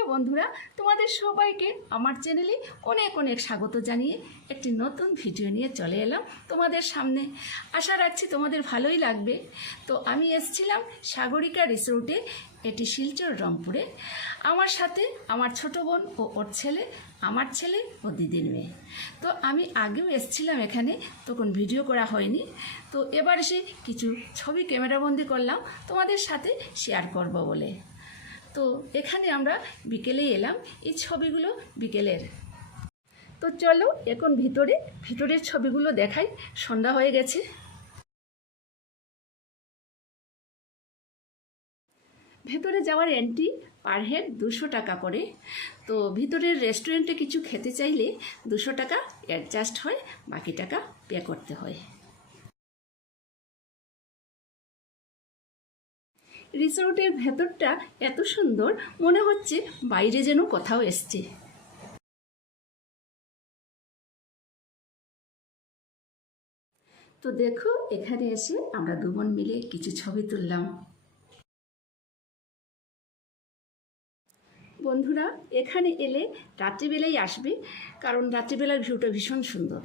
Hello বন্ধুরা, তোমাদের সবাইকে আমার চ্যানেলে অনেক অনেক স্বাগত জানিয়ে একটি নতুন ভিডিও নিয়ে চলে এলাম তোমাদের সামনে। আশা রাখছি তোমাদের ভালোই লাগবে। তো আমি এসেছিলাম সাগরিকা রিসোর্টে, এটি শিলচর রংপুরে। আমার সাথে আমার ছোট বোন ও ওর ছেলে, আমার ছেলে ও দিদির মেয়ে। তো আমি আগেও এসেছিলাম এখানে, তখন ভিডিও করা হয়নি। তো এবার এসে কিছু ছবি ক্যামেরাবন্দি করলাম, তোমাদের সাথে শেয়ার করব বলে। তো এখানে আমরা বিকেলেই এলাম। এই ছবিগুলো বিকেলের। তো চলো এখন ভিতরে, ভিতরের ছবিগুলো দেখাই। সন্ধ্যা হয়ে গেছে। ভেতরে যাওয়ার এন্ট্রি পার হেড দুশো টাকা করে। তো ভিতরের রেস্টুরেন্টে কিছু খেতে চাইলে দুশো টাকা অ্যাডজাস্ট হয়, বাকি টাকা পে করতে হয়। রিসোর্টের ভেতরটা এত সুন্দর, মনে হচ্ছে বাইরে যেন কোথাও এসছে। তো দেখো, এখানে এসে আমরা দু বোন মিলে কিছু ছবি তুললাম। বন্ধুরা, এখানে এলে রাত্রিবেলাই আসবে, কারণ রাত্রিবেলার ভিউটা ভীষণ সুন্দর।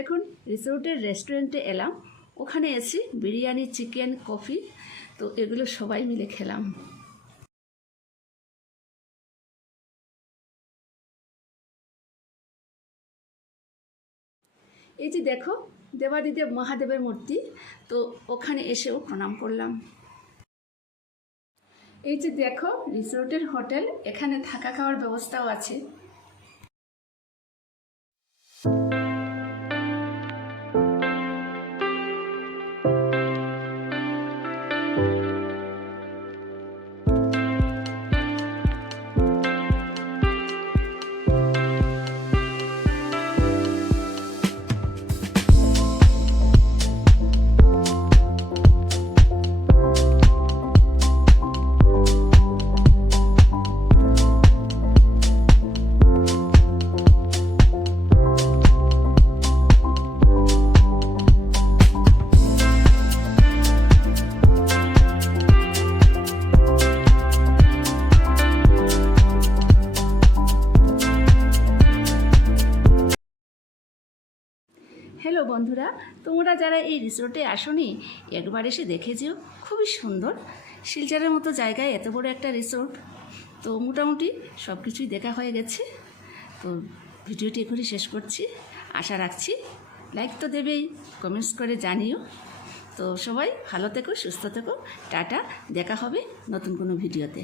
এখন রিসোর্টের রেস্টুরেন্টে এলাম। ওখানে এসে বিরিয়ানি, চিকেন, কফি, তো এগুলো সবাই মিলে খেলাম। এই যে দেখো, দেবাদিদেব মহাদেবের মূর্তি, তো ওখানে এসেও প্রণাম করলাম। এই যে দেখো, রিসোর্টের হোটেল, এখানে থাকা খাওয়ার ব্যবস্থাও আছে। হ্যালো বন্ধুরা, তোমরা যারা এই রিসোর্টে আসনি, একবার এসে দেখে যেও, খুবই সুন্দর। শিলচরের মতো জায়গায় এত বড় একটা রিসোর্ট তো মোটামুটি সব কিছুই দেখা হয়ে গেছে। তো ভিডিওটি এখনই শেষ করছি। আশা রাখছি লাইক তো দেবেই কমেন্টস করে জানিও। তো সবাই ভালো থেকো, সুস্থ থেকো। টাটা, দেখা হবে নতুন কোনো ভিডিওতে।